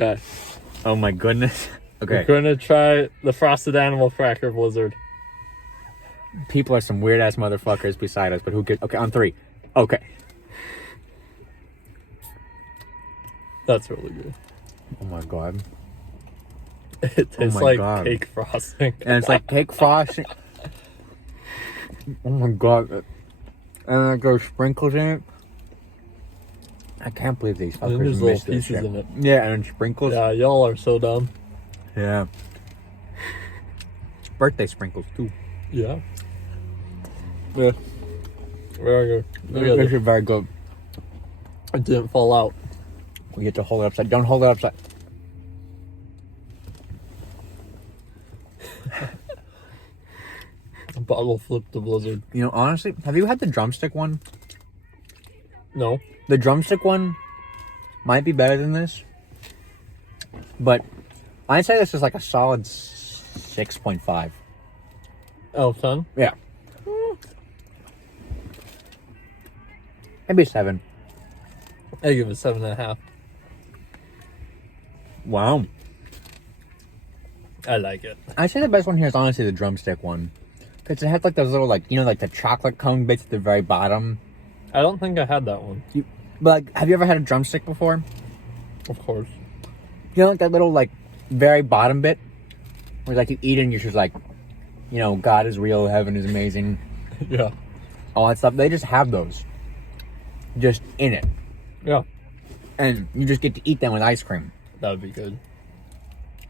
Okay. Oh my goodness. Okay. We're gonna try the Frosted Animal Cracker Blizzard. People are some weird ass motherfuckers beside us, but who cares? Okay, on 3. Okay. That's really good. Oh my god. It tastes my like God. cake frosting. And it's like cake frosting. Oh my god. And then there's sprinkles in it. I can't believe these And then fuckers there's little missed this pieces shit. in it. Yeah, and then sprinkles. Yeah, y'all are so dumb. Yeah. Birthday sprinkles too. Yeah. Yeah. Very good. Look at This it. is very good. It didn't fall out. We get to hold it upside. Don't hold it upside. Bottle flip the Blizzard. You know, honestly, have you had the drumstick one? No. The drumstick one might be better than this, but I'd say this is like a solid 6.5. Out of 10? Yeah. Maybe 7. I give it 7.5. Wow. I like it. I'd say the best one here is honestly the drumstick one. Because it had like those little, like, you know, like the chocolate cone bits at the very bottom. I don't think I had that one. But, like, have you ever had a drumstick before? Of course. You know, like that little, like, very bottom bit? Where, like, you eat it and you're just like, you know, God is real, heaven is amazing, Yeah. all that stuff. They just have those. Just in it. Yeah. And you just get to eat them with ice cream. That would be good.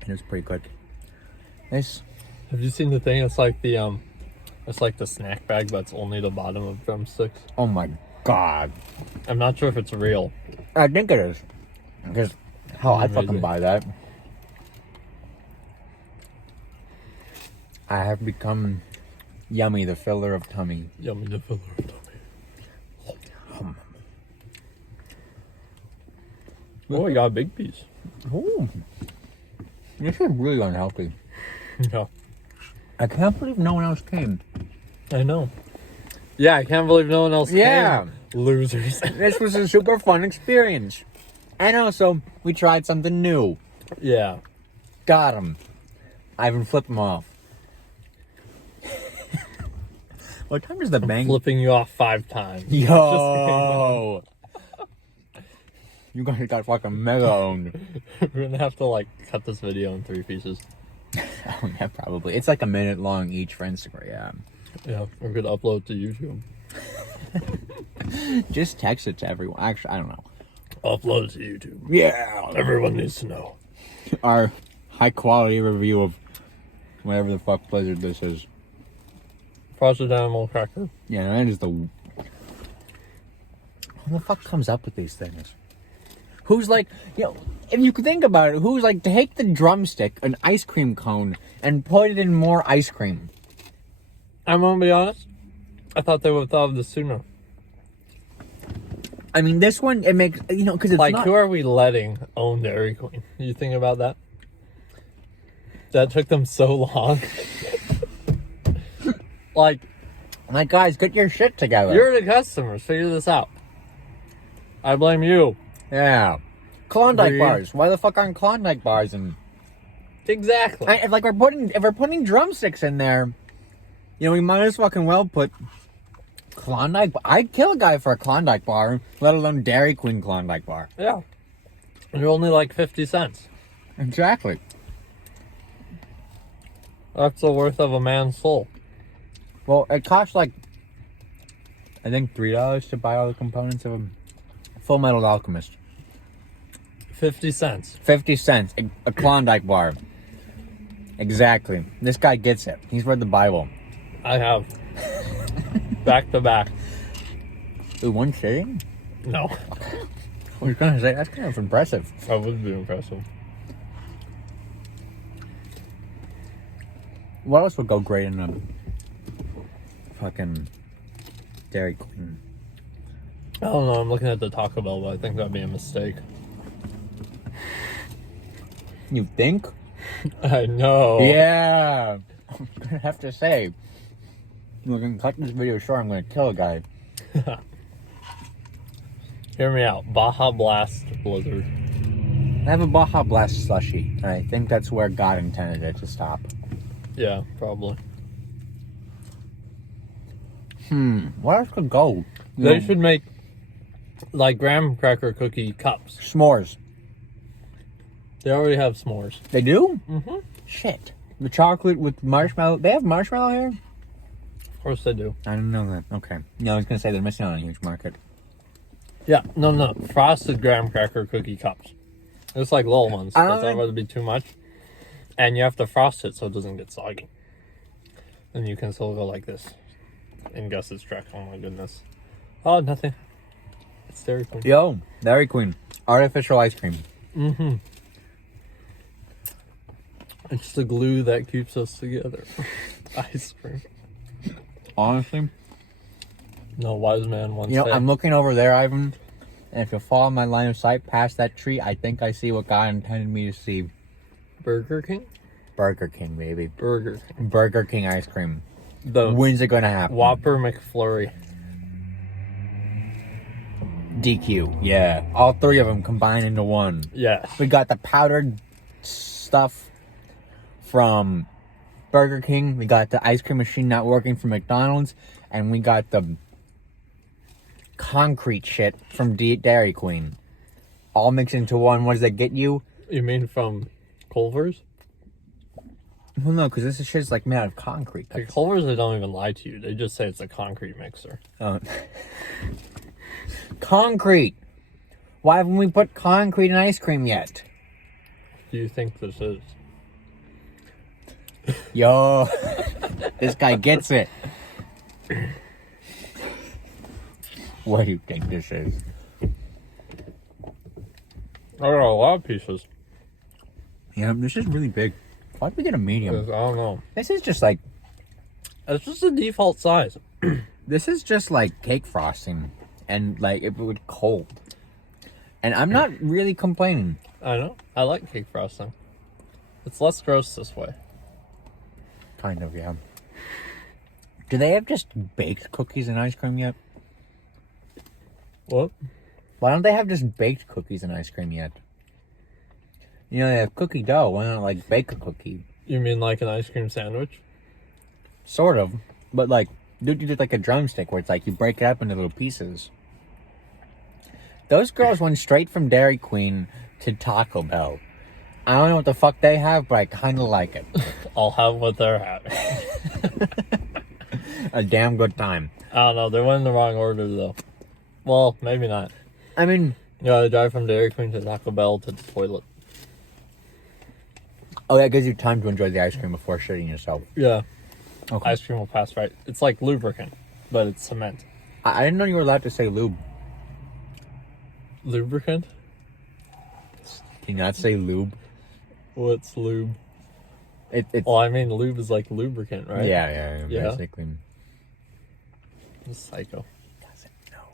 And it's pretty good. Nice. Have you seen the thing? It's like the snack bag, but it's only the bottom of drumsticks. Oh my god. I'm not sure if it's real. I think it is. Because, hell, I'd Maybe. fucking buy that. I have become Yummy, the filler of tummy. Yummy the filler of tummy. Oh, I got a big piece. Ooh. This is really unhealthy. Yeah. I can't believe no one else came. I know. Yeah, I can't believe no one else Yeah. came. Losers. This was a super fun experience. And also, we tried something new. Yeah. Got him. I even flipped him off. What time does the bang? Flipping you off 5 times. Yo! You guys got fucking mega owned. We're gonna have to like cut this video in 3 pieces. Oh, yeah, probably. It's like a minute long each for Instagram. Yeah, we're gonna upload to YouTube. Just text it to everyone. Actually, I don't know. Upload it to YouTube. Yeah! Everyone needs to know. Our high quality review of whatever the fuck Blizzard this is. Frosted Animal Cracker. Yeah, that is the... Who the fuck comes up with these things? Who's like, you know, if you could think about it, who's like, take the drumstick, an ice cream cone, and put it in more ice cream? I'm gonna be honest. I thought they would have thought of this sooner. I mean, this one, it makes, you know, because it's Like, not... who are we letting own Dairy Queen? You think about that? That took them so long. Like, guys, get your shit together. you're the customers. Figure this out. I blame you. Yeah. Klondike Agreed. bars. Why the fuck aren't Klondike bars in... Exactly. If we're putting drumsticks in there, you know, we might as fucking well put Klondike. I'd kill a guy for a Klondike bar, let alone Dairy Queen Klondike bar. Yeah. They're only like 50 cents. Exactly. That's the worth of a man's soul. Well, it costs like, I think $3 to buy all the components of a Full Metal Alchemist. 50 cents. 50 cents. A Klondike bar. Exactly. This guy gets it. He's read the Bible. I have. Back to back. Ooh, one sitting? No. I was gonna say, that's kind of impressive. That would be impressive. What else would go great in a fucking Dairy Queen? I don't know. I'm looking at the Taco Bell, but I think that'd be a mistake. You think? I know. Yeah. I'm gonna have to say, we're gonna cut this video short. I'm gonna kill a guy. Hear me out. Baja Blast Blizzard. I have a Baja Blast slushie, and I think that's where God intended it to stop. Yeah, probably. What else could go? They should make like graham cracker cookie cups. S'mores. They already have s'mores. They do? Mm-hmm. Shit. The chocolate with marshmallow. They have marshmallow here? Of course they do. I didn't know that. Okay. Yeah, I was gonna say they're missing out on a huge market. Yeah, no. Frosted graham cracker cookie cups. It's like little ones. I don't That's not going to be too much. And you have to frost it so it doesn't get soggy. And you can still go like this. In Gus's truck. Oh my goodness. Oh, nothing. It's Dairy Queen. Yo, Dairy Queen. Artificial ice cream. Mm-hmm. It's the glue that keeps us together. Ice cream. Honestly. No wise man once You know, said. I'm looking over there, Ivan. And if you follow my line of sight past that tree, I think I see what God intended me to see. Burger King? Burger King, baby. Burger King. Burger King ice cream. The When's it gonna happen? Whopper McFlurry. DQ. Yeah. All three of them combined into one. Yes. We got the powdered stuff from Burger King. We got the ice cream machine not working from McDonald's. And we got the concrete shit from Dairy Queen. All mixed into one. What does that get you? You mean from Culver's? Well, no, because this shit's like made out of concrete. Like Culver's, they don't even lie to you. They just say it's a concrete mixer. Concrete. Why haven't we put concrete in ice cream yet? Do you think this is? Yo, this guy gets it. What do you think this is? I got a lot of pieces. Yeah, this is really big. Why'd we get a I medium? don't know. This is just like, It's just a default size. this is just like cake frosting. And like, it would cold. And I'm not really complaining. I know. I like cake frosting. It's less gross this way. Kind of, yeah. Do they have just baked cookies and ice cream yet? What? Why don't they have just baked cookies and ice cream yet? You know, they have cookie dough. Why not like bake a cookie? You mean like an ice cream sandwich? Sort of. But like, dude, you did like a drumstick where it's like you break it up into little pieces. Those girls went straight from Dairy Queen to Taco Bell. I don't know what the fuck they have, but I kind of like it. I'll have what they're having. A damn good time. I don't know. They went in the wrong order though. Well, maybe not. I mean, You gotta drive from Dairy Queen to Taco Bell to the toilet. oh, that gives you time to enjoy the ice cream before shitting yourself. Yeah. Okay. Ice cream will pass right. It's like lubricant, but it's cement. I didn't know you were allowed to say lube. Lubricant? Can you not say lube? What's lube? It's Well, I mean, lube is like lubricant, right? yeah, Yeah. basically. Psycho. Doesn't know.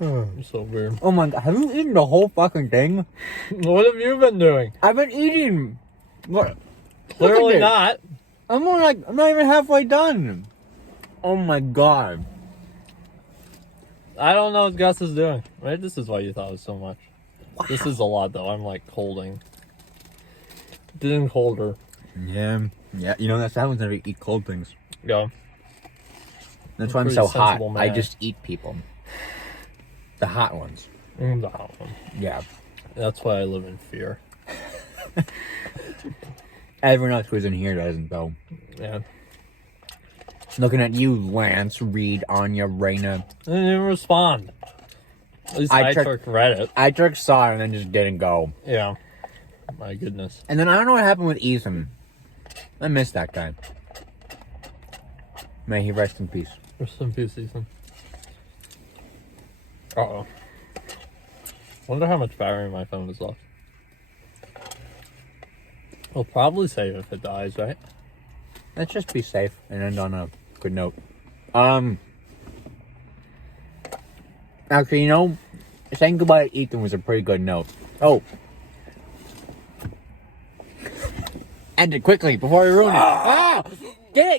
You're so weird. Oh my god, have you eaten the whole fucking thing? What have you been doing? I've been eating. What? Clearly this. not. I'm not even halfway done. Oh my god. I don't know what Gus is doing. Right? This is why you thought it was so much. Wow. This is a lot, though. I'm like holding. Getting colder. Yeah. You know that's what happens when I eat cold things. Yeah. That's I'm why I'm pretty so hot. sensible I man. just eat people. The hot ones. The hot one. Yeah. That's why I live in fear. Everyone else who's in here doesn't though. Yeah. Looking at you, Lance, Reed, Anya, Raina. I didn't even respond. At least I I checked- took Reddit. I saw it and then just didn't go. Yeah. My goodness. And then I don't know what happened with Ethan. I miss that guy. May he rest in peace. Rest in peace, Ethan. Uh-oh. Wonder how much battery my phone is left. I'll probably save if it dies, right? Let's just be safe and end on a good note. Actually, you know, saying goodbye to Ethan was a pretty good note. Oh. End it quickly before we ruin it. Ah! Get it!